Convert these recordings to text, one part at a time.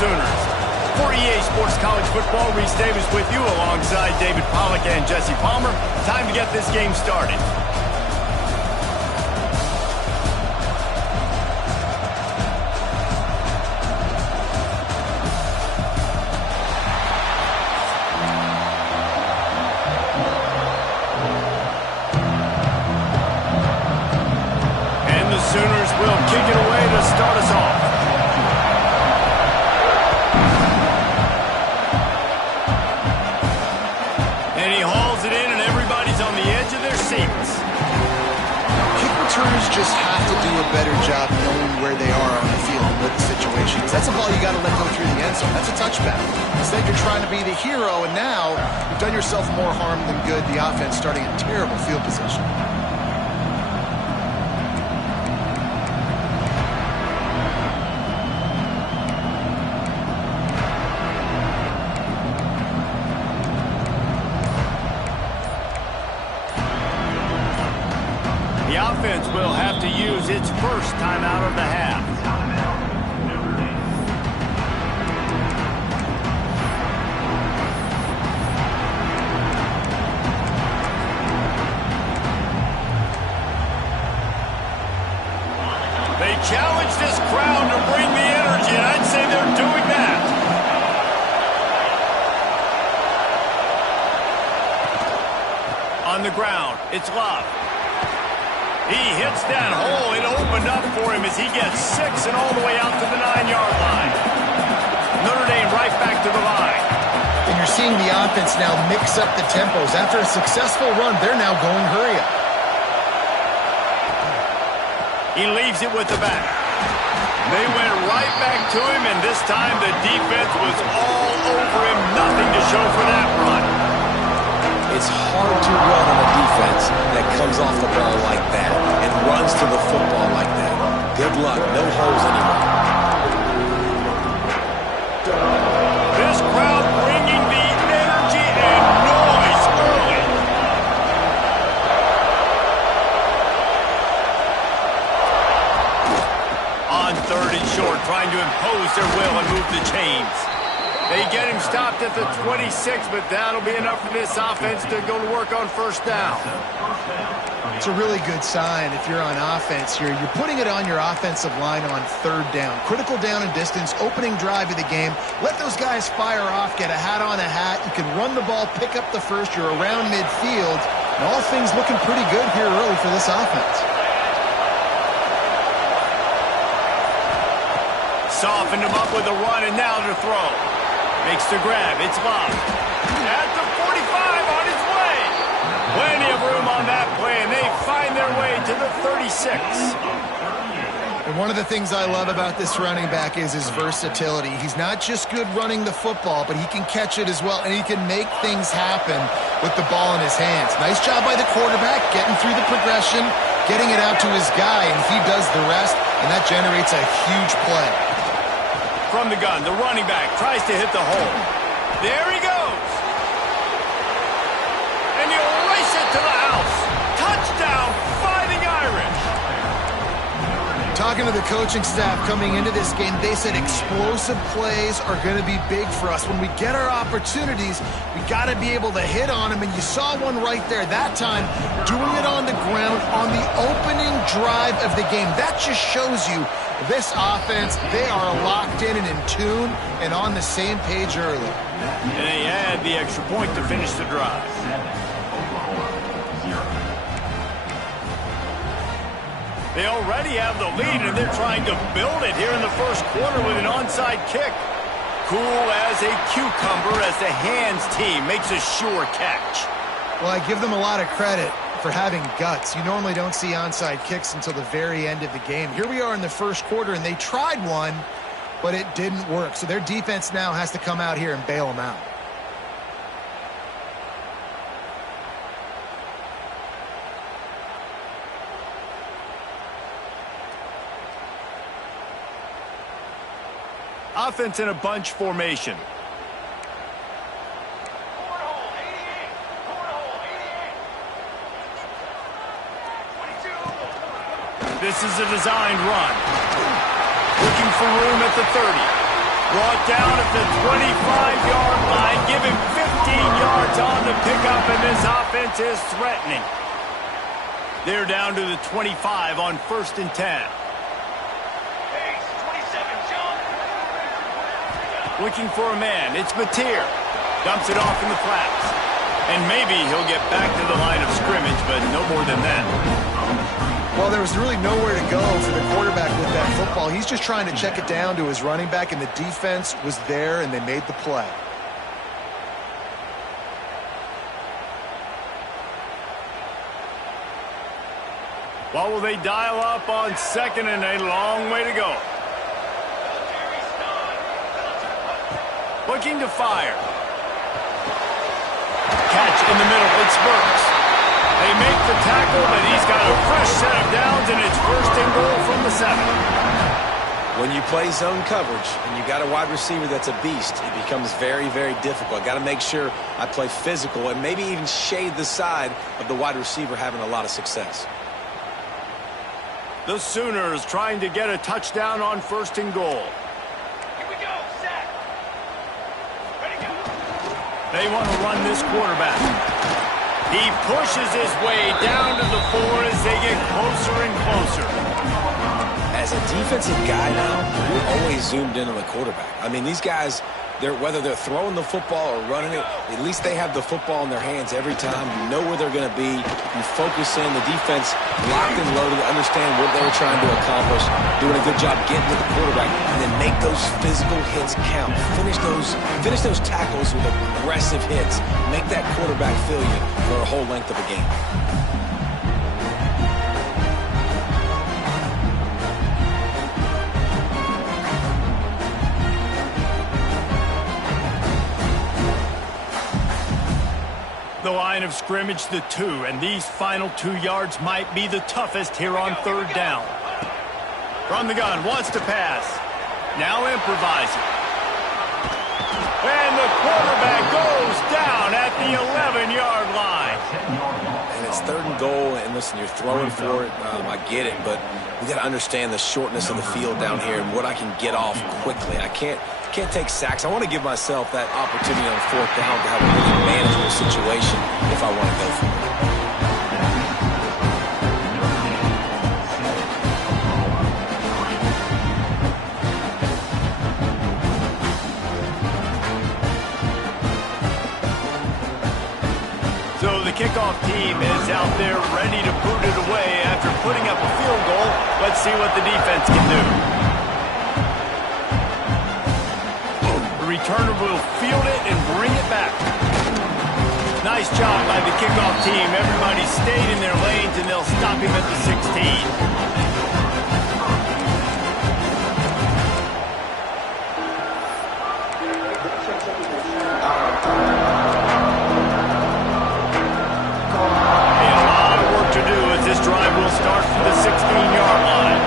Sooners. For EA Sports College Football, Reese Davis with you alongside David Pollack and Jesse Palmer. Time to get this game started. And the Sooners will kick it away to start us off. Just have to do a better job knowing where they are on the field and what the situation is. That's a ball you got to let go through the end zone. That's a touchback. Instead, you're trying to be the hero, and now you've done yourself more harm than good. The offense starting in terrible field position. The offense will have to use its first timeout of the half. They challenge this crowd to bring the energy, and I'd say they're doing that. On the ground, it's Love. He hits that hole. It opened up for him as he gets 6 and all the way out to the 9-yard line. Notre Dame right back to the line. And you're seeing the offense now mix up the tempos. After a successful run, they're now going hurry up. He leaves it with the back. They went right back to him, and this time the defense was all over him. Nothing to show for that run. It's hard to run on a defense that comes off the ball like that and runs to the football like that. Good luck. No holes anymore. This crowd bringing the energy and noise early. On 3rd and short, trying to impose their will and move the chains. They get him stopped at the 26, but that'll be enough for this offense to go to work on 1st down. It's a really good sign if you're on offense here. You're putting it on your offensive line on 3rd down. Critical down and distance, opening drive of the game. Let those guys fire off, get a hat on a hat. You can run the ball, pick up the first. You're around midfield. And all things looking pretty good here early for this offense. Softened him up with a run, and now to throw. Makes the grab. It's Love. At the 45 on his way. Plenty of room on that play, and they find their way to the 36. And one of the things I love about this running back is his versatility. He's not just good running the football, but he can catch it as well, and he can make things happen with the ball in his hands. Nice job by the quarterback, getting through the progression, getting it out to his guy, and he does the rest, and that generates a huge play. From the gun, the running back tries to hit the hole. There he goes. And he'll race it to the house. Touchdown, Fighting Irish. Talking to the coaching staff coming into this game, they said explosive plays are going to be big for us. When we get our opportunities, we got to be able to hit on them, and you saw one right there. That time, doing it on the ground on the opening drive of the game. That just shows you this offense, they are locked in and in tune and on the same page early. And they add the extra point to finish the drive. They already have the lead, and they're trying to build it here in the 1st quarter with an onside kick. Cool as a cucumber as the hands team makes a sure catch. Well, I give them a lot of credit for having guts. You normally don't see onside kicks until the very end of the game. Here we are in the 1st quarter, and they tried one, but it didn't work. So their defense now has to come out here and bail them out. Offense in a bunch formation. This is a designed run. Looking for room at the 30. Brought down at the 25-yard line. Give him 15 yards on the pickup, and this offense is threatening. They're down to the 25 on 1st and 10. Looking for a man. It's Mateer. Dumps it off in the flats. And maybe he'll get back to the line of scrimmage, but no more than that. Well, there was really nowhere to go for the quarterback with that football. He's just trying to check it down to his running back, and the defense was there, and they made the play. What will they dial up on 2nd and a long way to go? Looking to fire. Catch in the middle. It's Burks. They make the tackle, but he's got a fresh set of downs, and it's 1st and goal from the 7. When you play zone coverage and you got a wide receiver that's a beast, it becomes very, very difficult. I got to make sure I play physical and maybe even shade the side of the wide receiver having a lot of success. The Sooners trying to get a touchdown on 1st and goal. They want to run this quarterback. He pushes his way down to the 4 as they get closer and closer. As a defensive guy now, you're always zoomed in on the quarterback. I mean, these guys, whether they're throwing the football or running it, at least they have the football in their hands every time. You know where they're going to be. You focus in. The defense locked and loaded, understand what they were trying to accomplish, doing a good job getting to the quarterback, and then make those physical hits count. Finish those tackles with aggressive hits. Make that quarterback feel you for a whole length of a game. The line of scrimmage, the 2, and these final 2 yards might be the toughest here on 3rd down. From the gun, wants to pass. Now improvising. And the quarterback goes down at the 11-yard line. And it's 3rd and goal, and listen, you're throwing for it. I get it, but we got to understand the shortness of the field down here and what I can get off quickly. I can't take sacks. I want to give myself that opportunity on 4th down to have a really manageable situation if I want to go for it. So the kickoff team is out there ready to put it away after putting up a field goal. Let's see what the defense can do. Returner will field it and bring it back. Nice job by the kickoff team. Everybody stayed in their lanes, and they'll stop him at the 16. And a lot of work to do as this drive will start from the 16-yard line.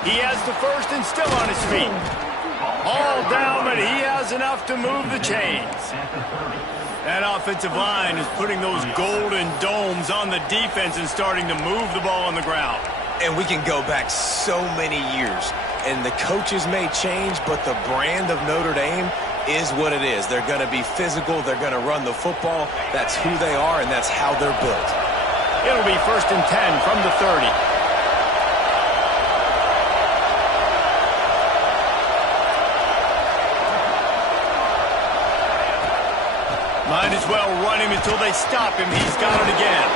He has the 1st and still on his feet. All down, but he has enough to move the chains. That offensive line is putting those golden domes on the defense and starting to move the ball on the ground. And we can go back so many years. And the coaches may change, but the brand of Notre Dame is what it is. They're going to be physical. They're going to run the football. That's who they are, and that's how they're built. It'll be 1st and 10 from the 30. Might as well run him until they stop him. He's got it again.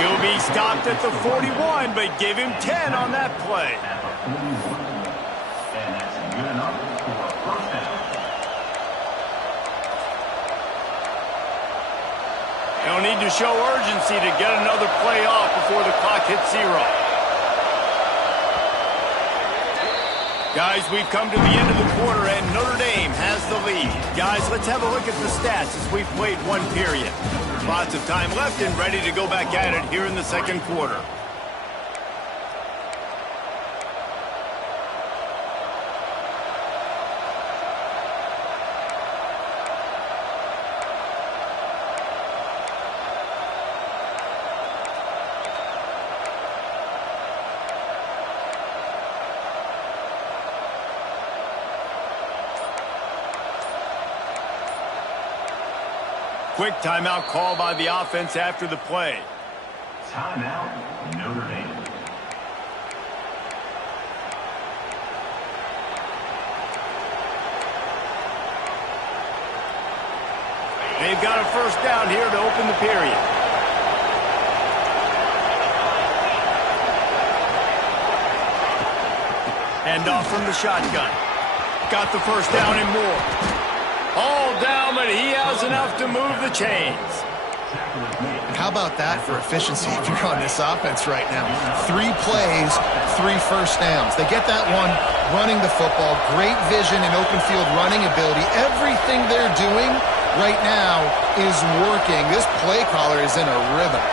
He'll be stopped at the 41, but give him 10 on that play. They'll need to show urgency to get another play off before the clock hits 0. Guys, we've come to the end of the quarter, and Notre Dame has the lead. Guys, let's have a look at the stats as we've played 1 period. Lots of time left and ready to go back at it here in the 2nd quarter. Quick timeout call by the offense after the play. Timeout, Notre Dame. They've got a first down here to open the period. Hand off from the shotgun. Got the first down and more. All down, but he has enough to move the chains. How about that for efficiency if you're on this offense right now? 3 plays, 3 first downs. They get that one running the football, great vision and open field running ability. Everything they're doing right now is working. This play caller is in a rhythm.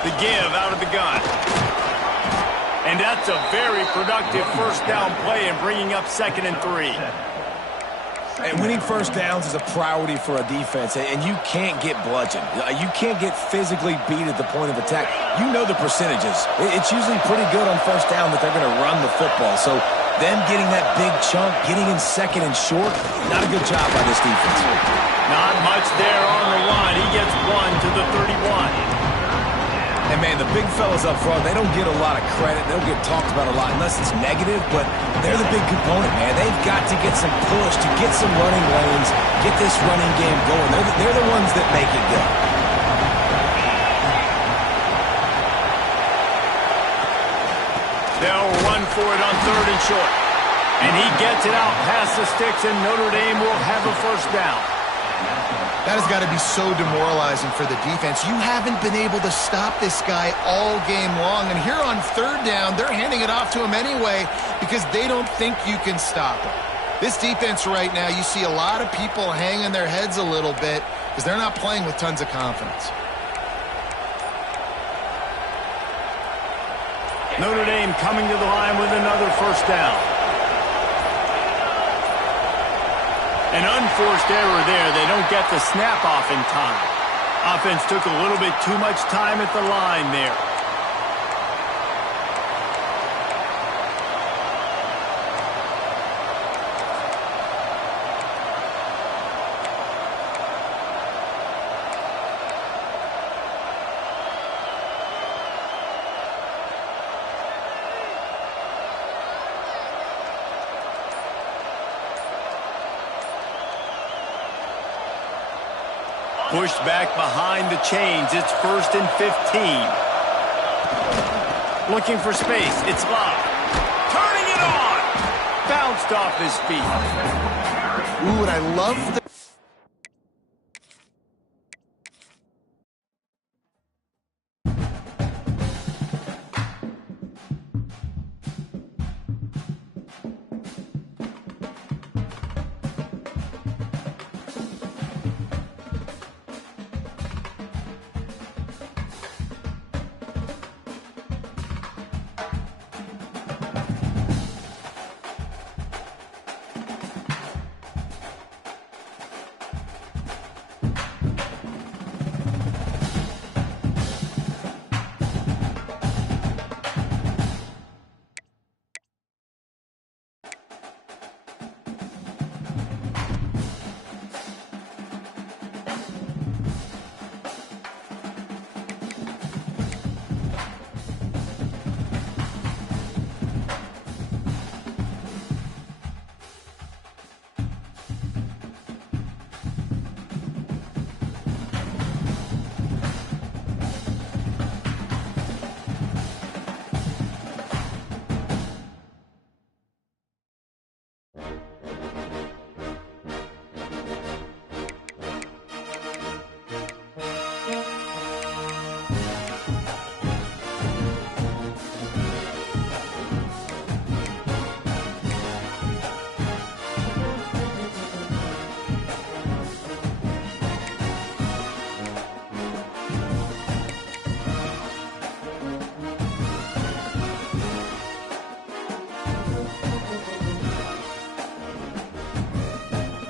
The give out of the gun. And that's a very productive first down play and bringing up 2nd and 3. And winning first downs is a priority for a defense, and you can't get bludgeoned. You can't get physically beat at the point of attack. You know the percentages. It's usually pretty good on first down that they're going to run the football. So them getting that big chunk, getting in 2nd and short, not a good job by this defense. Not much there on the run. He gets 1 to the 31. And, man, the big fellas up front, they don't get a lot of credit. They don't get talked about a lot unless it's negative, but they're the big component, man. They've got to get some push to get some running lanes, get this running game going. They're the ones that make it go. They'll run for it on 3rd and short. And he gets it out past the sticks, and Notre Dame will have a first down. That has got to be so demoralizing for the defense. You haven't been able to stop this guy all game long. And here on 3rd down, they're handing it off to him anyway because they don't think you can stop him. This defense right now, you see a lot of people hanging their heads a little bit because they're not playing with tons of confidence. Notre Dame coming to the line with another first down. An unforced error there. They don't get the snap off in time. Offense took a little bit too much time at the line there. Pushed back behind the chains. It's 1st and 15. Looking for space. It's Love. Turning it on. Bounced off his feet. Ooh, and I love the